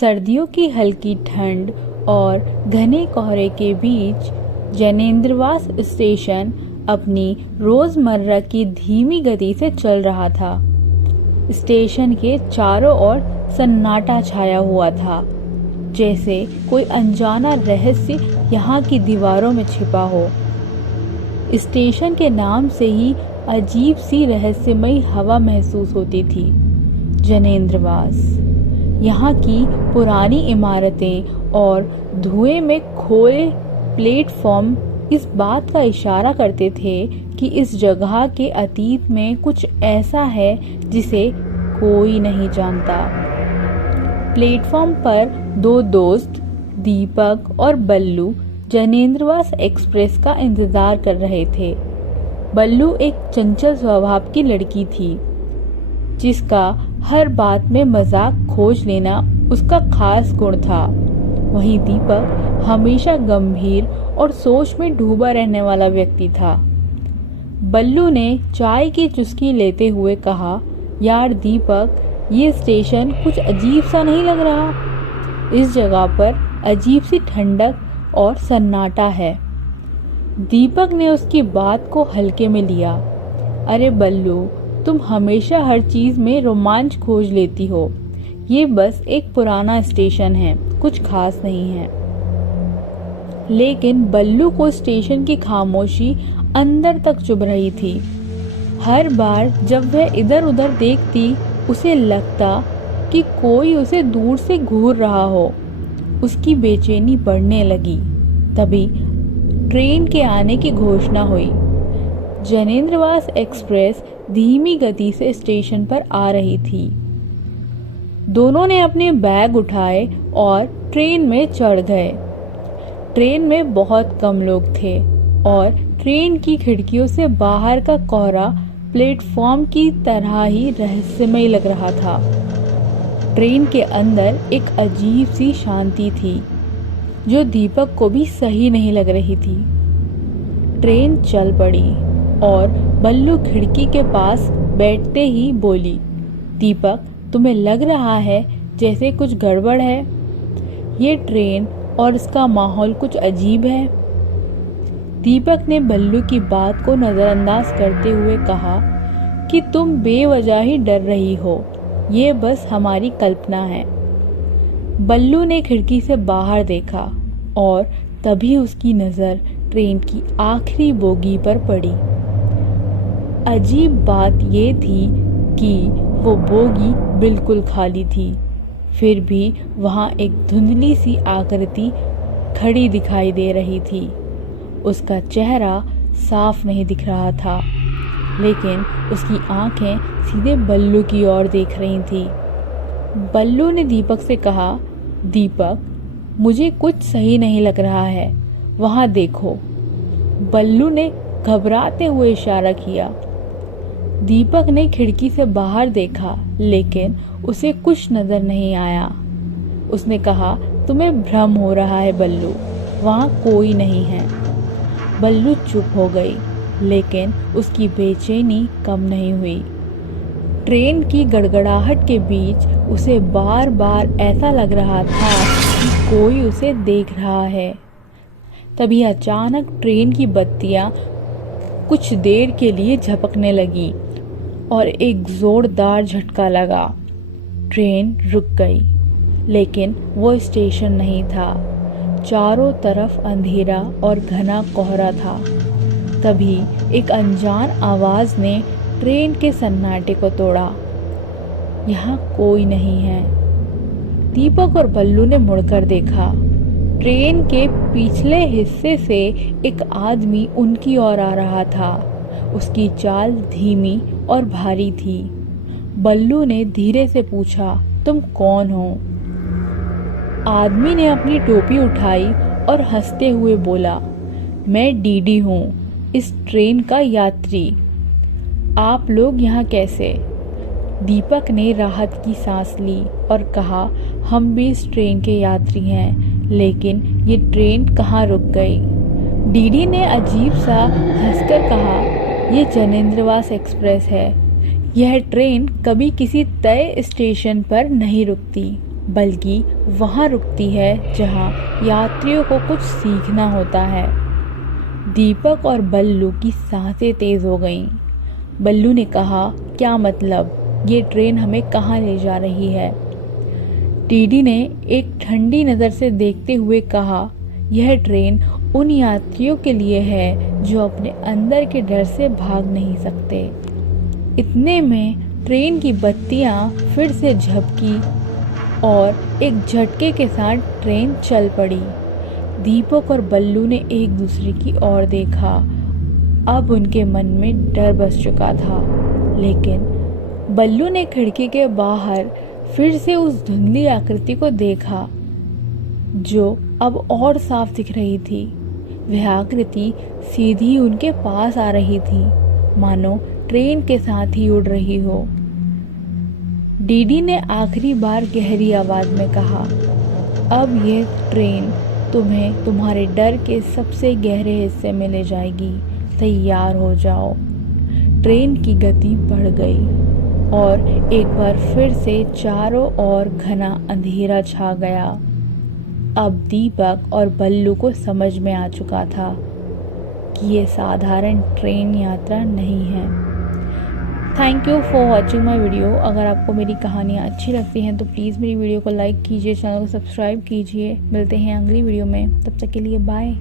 सर्दियों की हल्की ठंड और घने कोहरे के बीच जैनेन्द्रवास स्टेशन अपनी रोजमर्रा की धीमी गति से चल रहा था। स्टेशन के चारों ओर सन्नाटा छाया हुआ था, जैसे कोई अनजाना रहस्य यहाँ की दीवारों में छिपा हो। स्टेशन के नाम से ही अजीब सी रहस्यमयी हवा महसूस होती थी। जैनेन्द्रवास, यहाँ की पुरानी इमारतें और धुएं में खोए प्लेटफॉर्म इस बात का इशारा करते थे कि इस जगह के अतीत में कुछ ऐसा है जिसे कोई नहीं जानता। प्लेटफॉर्म पर दो दोस्त दीपक और बल्लू जैनेन्द्रवास एक्सप्रेस का इंतजार कर रहे थे। बल्लू एक चंचल स्वभाव की लड़की थी, जिसका हर बात में मजाक खोज लेना उसका खास गुण था। वहीं दीपक हमेशा गंभीर और सोच में डूबा रहने वाला व्यक्ति था। बल्लू ने चाय की चुस्की लेते हुए कहा, यार दीपक, ये स्टेशन कुछ अजीब सा नहीं लग रहा? इस जगह पर अजीब सी ठंडक और सन्नाटा है। दीपक ने उसकी बात को हल्के में लिया। अरे बल्लू, तुम हमेशा हर चीज में रोमांच खोज लेती हो। ये बस एक पुराना स्टेशन है, कुछ खास नहीं है। लेकिन बल्लू को स्टेशन की खामोशी अंदर तक चुभ रही थी। हर बार जब वह इधर उधर देखती, उसे लगता कि कोई उसे दूर से घूर रहा हो। उसकी बेचैनी बढ़ने लगी। तभी ट्रेन के आने की घोषणा हुई। जैनेन्द्रवास एक्सप्रेस धीमी गति से स्टेशन पर आ रही थी। दोनों ने अपने बैग उठाए और ट्रेन में चढ़ गए। ट्रेन में बहुत कम लोग थे और ट्रेन की खिड़कियों से बाहर का कोहरा प्लेटफॉर्म की तरह ही रहस्यमय लग रहा था। ट्रेन के अंदर एक अजीब सी शांति थी, जो दीपक को भी सही नहीं लग रही थी। ट्रेन चल पड़ी और बल्लू खिड़की के पास बैठते ही बोली, दीपक, तुम्हें लग रहा है जैसे कुछ गड़बड़ है? ये ट्रेन और इसका माहौल कुछ अजीब है। दीपक ने बल्लू की बात को नजरअंदाज करते हुए कहा कि तुम बेवजह ही डर रही हो, ये बस हमारी कल्पना है। बल्लू ने खिड़की से बाहर देखा और तभी उसकी नजर ट्रेन की आखिरी बोगी पर पड़ी। अजीब बात ये थी कि वो बोगी बिल्कुल खाली थी, फिर भी वहां एक धुंधली सी आकृति खड़ी दिखाई दे रही थी। उसका चेहरा साफ नहीं दिख रहा था, लेकिन उसकी आंखें सीधे बल्लू की ओर देख रही थी। बल्लू ने दीपक से कहा, दीपक, मुझे कुछ सही नहीं लग रहा है, वहां देखो। बल्लू ने घबराते हुए इशारा किया। दीपक ने खिड़की से बाहर देखा, लेकिन उसे कुछ नजर नहीं आया। उसने कहा, तुम्हें भ्रम हो रहा है बल्लू, वहां कोई नहीं है। बल्लू चुप हो गई, लेकिन उसकी बेचैनी कम नहीं हुई। ट्रेन की गड़गड़ाहट के बीच उसे बार बार ऐसा लग रहा था कि कोई उसे देख रहा है। तभी अचानक ट्रेन की बत्तियां कुछ देर के लिए झपकने लगी और एक जोरदार झटका लगा। ट्रेन रुक गई, लेकिन वो स्टेशन नहीं था। चारों तरफ अंधेरा और घना कोहरा था। तभी एक अनजान आवाज ने ट्रेन के सन्नाटे को तोड़ा। यहाँ कोई नहीं है। दीपक और बल्लू ने मुड़कर देखा। ट्रेन के पिछले हिस्से से एक आदमी उनकी ओर आ रहा था। उसकी चाल धीमी और भारी थी। बल्लू ने धीरे से पूछा, तुम कौन हो? आदमी ने अपनी टोपी उठाई और हंसते हुए बोला, मैं डीडी हूँ, इस ट्रेन का यात्री। आप लोग यहाँ कैसे? दीपक ने राहत की सांस ली और कहा, हम भी इस ट्रेन के यात्री हैं, लेकिन ये ट्रेन कहाँ रुक गई? डीडी ने अजीब सा हंसकर कहा, ये जैनेन्द्रवास एक्सप्रेस है। यह ट्रेन कभी किसी तय स्टेशन पर नहीं रुकती। बल्कि वहाँ रुकती है जहाँ यात्रियों को कुछ सीखना होता है। दीपक और बल्लू की सांसें तेज हो गईं। बल्लू ने कहा, क्या मतलब? ये ट्रेन हमें कहाँ ले जा रही है? टीडी ने एक ठंडी नज़र से देखते हुए कहा, यह ट्रेन उन यात्रियों के लिए है जो अपने अंदर के डर से भाग नहीं सकते। इतने में ट्रेन की बत्तियां फिर से झपकी और एक झटके के साथ ट्रेन चल पड़ी। दीपक और बल्लू ने एक दूसरे की ओर देखा। अब उनके मन में डर बस चुका था, लेकिन बल्लू ने खिड़की के बाहर फिर से उस धुंधली आकृति को देखा जो अब और साफ दिख रही थी। वह आकृति सीधी उनके पास आ रही थी, मानो ट्रेन के साथ ही उड़ रही हो। डीडी ने आखिरी बार गहरी आवाज में कहा, अब ये ट्रेन तुम्हें तुम्हारे डर के सबसे गहरे हिस्से में ले जाएगी। तैयार हो जाओ। ट्रेन की गति बढ़ गई और एक बार फिर से चारों ओर घना अंधेरा छा गया। अब दीपक और बल्लू को समझ में आ चुका था कि ये साधारण ट्रेन यात्रा नहीं है। Thank you for watching my video. अगर आपको मेरी कहानियाँ अच्छी लगती हैं तो प्लीज़ मेरी वीडियो को लाइक कीजिए, चैनल को सब्सक्राइब कीजिए। मिलते हैं अगली वीडियो में, तब तक के लिए बाय।